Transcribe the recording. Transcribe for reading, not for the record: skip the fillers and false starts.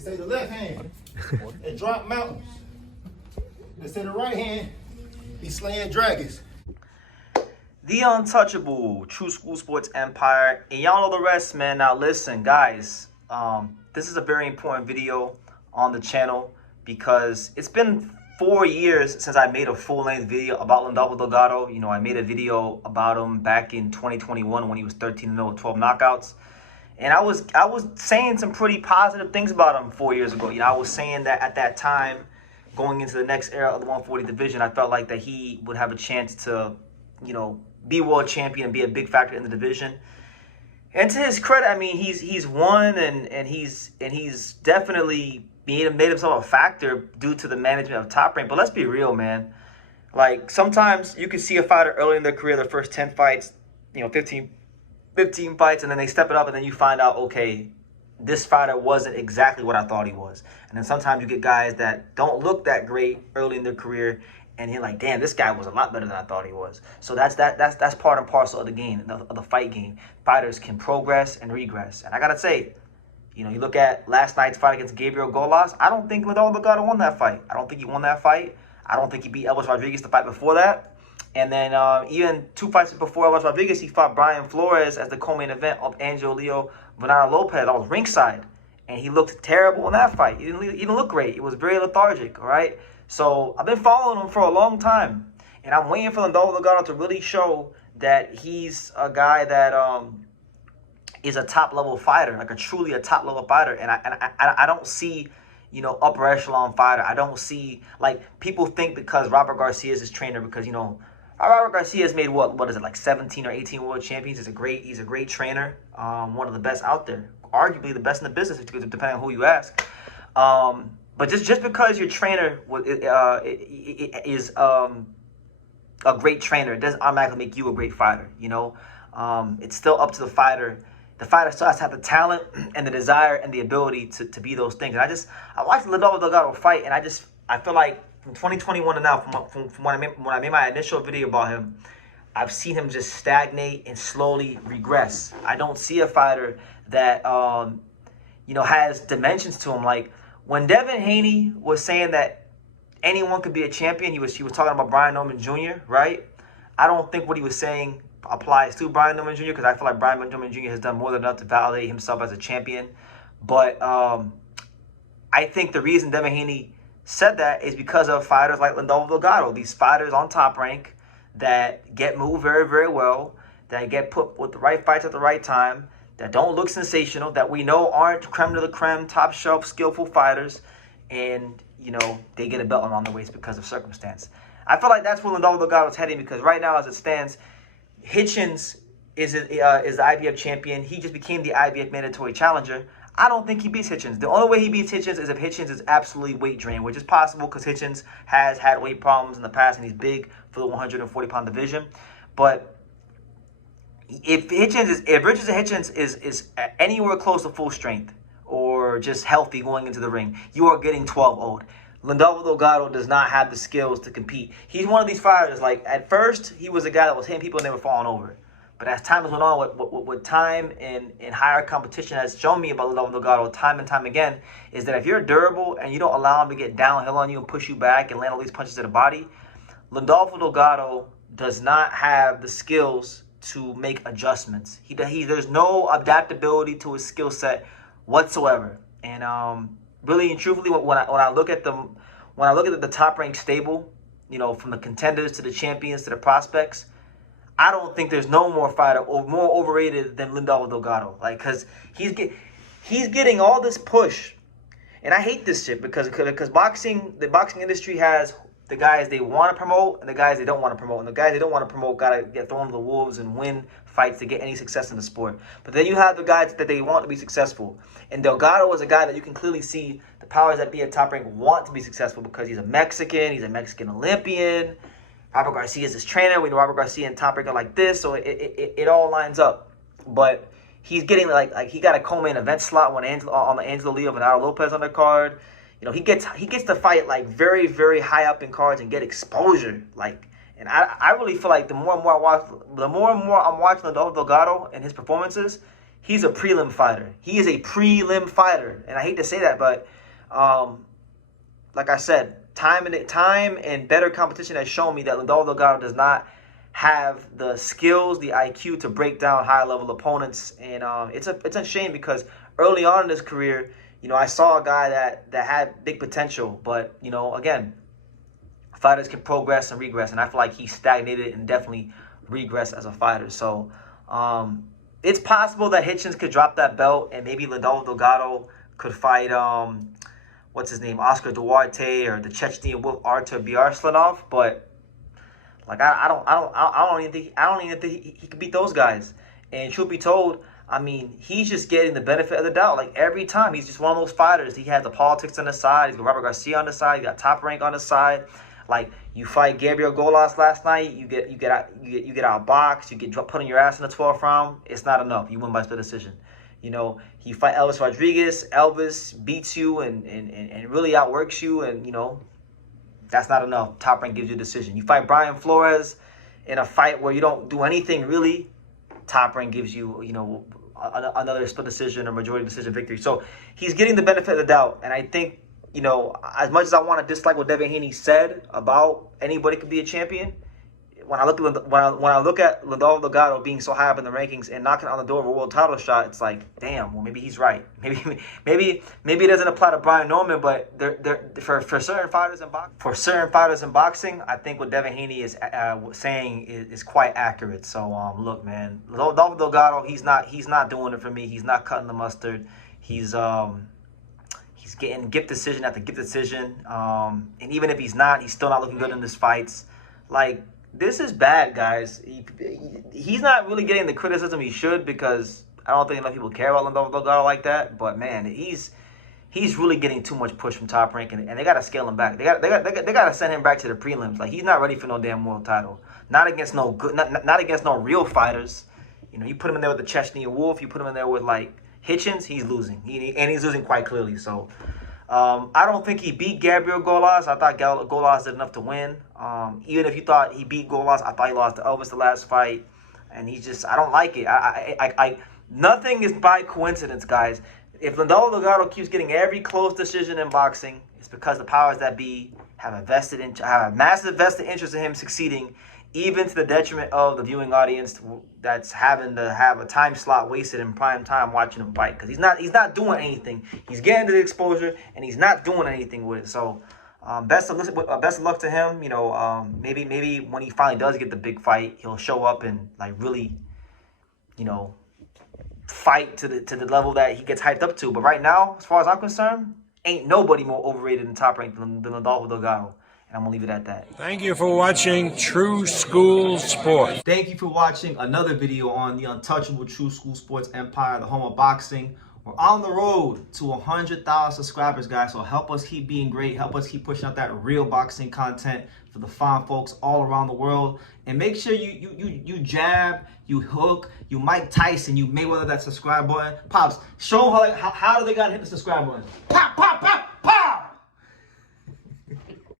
They say the left hand, it drop mountains. They say the right hand, be slaying dragons. The untouchable True School Sports Empire, and y'all know the rest, man. Now listen, guys, this is a very important video on the channel because it's been 4 years since I made a full-length video about Lindolfo Delgado. You know, I made a video about him back in 2021 when he was 13-0 with 12 knockouts. And I was saying some pretty positive things about him 4 years ago. You know, I was saying that at that time, going into the next era of the 140 division, I felt like that he would have a chance to, you know, be world champion and be a big factor in the division. And to his credit, I mean, he's won and he's definitely made himself a factor due to the management of Top Rank. But let's be real, man. Like, sometimes you can see a fighter early in their career, their first 10 fights, you know, 15 fights, and then they step it up, and then you find out, okay, this fighter wasn't exactly what I thought he was. And then sometimes you get guys that don't look that great early in their career, and you're like, damn, this guy was a lot better than I thought he was. So that's part and parcel of the game, of the fight game. Fighters can progress and regress. And I gotta say, you know, you look at last night's fight against Gabriel Golas, I don't think Lindolfo Delgado won that fight. I don't think he won that fight. I don't think he beat Elvis Rodriguez the fight before that. And then even 2 fights before Elvis Rodriguez, he fought Brian Flores as the co-main event of Angelo Leo Bernardo Lopez. I was ringside, and he looked terrible in that fight. He didn't look great. It was very lethargic, all right? So I've been following him for a long time, and I'm waiting for Lindolfo Delgado to really show that he's a guy that is a top-level fighter, like truly a top-level fighter. And I don't see, you know, upper echelon fighter. I don't see, like, people think because Robert Garcia is his trainer, because, you know, Robert Garcia has made what is it, like 17 or 18 world champions. He's a great trainer, one of the best out there, arguably the best in the business, depending on who you ask. But just because your trainer is a great trainer, it doesn't automatically make you a great fighter. You know, it's still up to the fighter. The fighter still has to have the talent and the desire and the ability to be those things. And I watched Lindolfo Delgado fight, and I feel like from 2021 to now, from when I made my initial video about him, I've seen him just stagnate and slowly regress. I don't see a fighter that you know, has dimensions to him. Like when Devin Haney was saying that anyone could be a champion, he was talking about Brian Norman Jr., right? I don't think what he was saying applies to Brian Norman Jr. because I feel like Brian Norman Jr. has done more than enough to validate himself as a champion. But I think the reason Devin Haney said that is because of fighters like Lindolfo Delgado, these fighters on Top Rank that get moved very, very well, that get put with the right fights at the right time, that don't look sensational, that we know aren't creme de la creme, top shelf, skillful fighters, and, you know, they get a belt around their waist because of circumstance. I feel like that's where Lindolfo Delgado is heading, because right now, as it stands, Hitchens is the IBF champion. He just became the IBF mandatory challenger. I don't think he beats Hitchens. The only way he beats Hitchens is if Hitchens is absolutely weight drained, which is possible because Hitchens has had weight problems in the past and he's big for the 140-pound division. But if Richardson Hitchens is anywhere close to full strength or just healthy going into the ring, you are getting 12-0'd. Lindolfo Delgado does not have the skills to compete. He's one of these fighters, like, at first, he was a guy that was hitting people and they were falling over. But as time has went on, with time and higher competition has shown me about Lindolfo Delgado time and time again, is that if you're durable and you don't allow him to get downhill on you and push you back and land all these punches to the body, Lindolfo Delgado does not have the skills to make adjustments. There's no adaptability to his skill set whatsoever. And really and truthfully, when I look at the top ranked stable, you know, from the contenders to the champions to the prospects, I don't think there's no more fighter or more overrated than Lindolfo Delgado. Like, because he's getting all this push, and I hate this shit because the boxing industry has the guys they want to promote and the guys they don't want to promote, and the guys they don't want to promote gotta get thrown to the wolves and win fights to get any success in the sport. But then you have the guys that they want to be successful, and Delgado is a guy that you can clearly see the powers that be at Top Rank want to be successful because he's a Mexican Olympian. Robert Garcia is his trainer. We know Robert Garcia and Top Rank are like this, so it all lines up. But he's getting like he got a co-main event slot on the Angelo Leo Bernardo Lopez undercard. You know, he gets to fight like very, very high up in cards and get exposure. Like, and I really feel like the more and more I'm watching Lindolfo Delgado and his performances, he's a prelim fighter. He is a prelim fighter. And I hate to say that, but like I said, time and better competition has shown me that Lindolfo Delgado does not have the skills, the IQ to break down high-level opponents. And it's a shame because early on in his career, you know, I saw a guy that had big potential. But, you know, again, fighters can progress and regress. And I feel like he stagnated and definitely regressed as a fighter. So it's possible that Hitchens could drop that belt and maybe Lindolfo Delgado could fight, what's his name, Oscar Duarte or the Chechnyan Wolf Artur Biarslanov. But like I don't even think he could beat those guys. And truth be told, I mean, he's just getting the benefit of the doubt. Like every time, he's just one of those fighters. He has the politics on the side. He's got Robert Garcia on the side. He got Top Rank on the side. Like you fight Gabriel Golas last night, you get out boxed, you get put on your ass in the 12th round. It's not enough. You win by split decision. You know, you fight Elvis Rodriguez. Elvis beats you and really outworks you, and you know that's not enough. Top Rank gives you a decision. You fight Brian Flores in a fight where you don't do anything really. Top Rank gives you, you know, another split decision or majority decision victory. So he's getting the benefit of the doubt, and I think, you know, as much as I want to dislike what Devin Haney said about anybody could be a champion, when I look at Lindolfo Delgado being so high up in the rankings and knocking on the door of a world title shot, it's like, damn, well maybe he's right. Maybe it doesn't apply to Brian Norman, but for certain fighters in boxing, I think what Devin Haney is saying is quite accurate. So look, man, Lindolfo Delgado, he's not doing it for me. He's not cutting the mustard. He's getting gift decision after gift decision. And even if he's not, he's still not looking good in his fights. Like, this is bad, guys. He's not really getting the criticism he should, because I don't think enough people care about Lindolfo Delgado like that. But man, he's really getting too much push from Top Rank, and they gotta scale him back. They gotta send him back to the prelims. Like, he's not ready for no damn world title. Not against no good, not against no real fighters. You know, you put him in there with the Chechnyan Wolf. You put him in there with like Hitchens. He's losing. He's losing quite clearly. So I don't think he beat Gabriel Golas. I thought Golas did enough to win. Even if you thought he beat Golas, I thought he lost to Elvis the last fight. And he's just, I don't like it. Nothing is by coincidence, guys. If Lindolfo Delgado keeps getting every close decision in boxing, it's because the powers that be have a massive vested interest in him succeeding, even to the detriment of the viewing audience that's having to have a time slot wasted in prime time watching him fight, because he's not doing anything. He's getting the exposure and he's not doing anything with it. So best of luck to him. You know, maybe when he finally does get the big fight, he'll show up and like really, you know, fight to the level that he gets hyped up to. But right now, as far as I'm concerned, ain't nobody more overrated and Top Rank than Lindolfo Delgado. And I'm going to leave it at that. Thank you for watching True School Sports. Thank you for watching another video on the untouchable True School Sports Empire, the home of boxing. We're on the road to 100,000 subscribers, guys. So help us keep being great. Help us keep pushing out that real boxing content for the fine folks all around the world. And make sure you jab, you hook, you Mike Tyson, you Mayweather that subscribe button. Pops, show them how do they got to hit the subscribe button. Pop, pop, pop.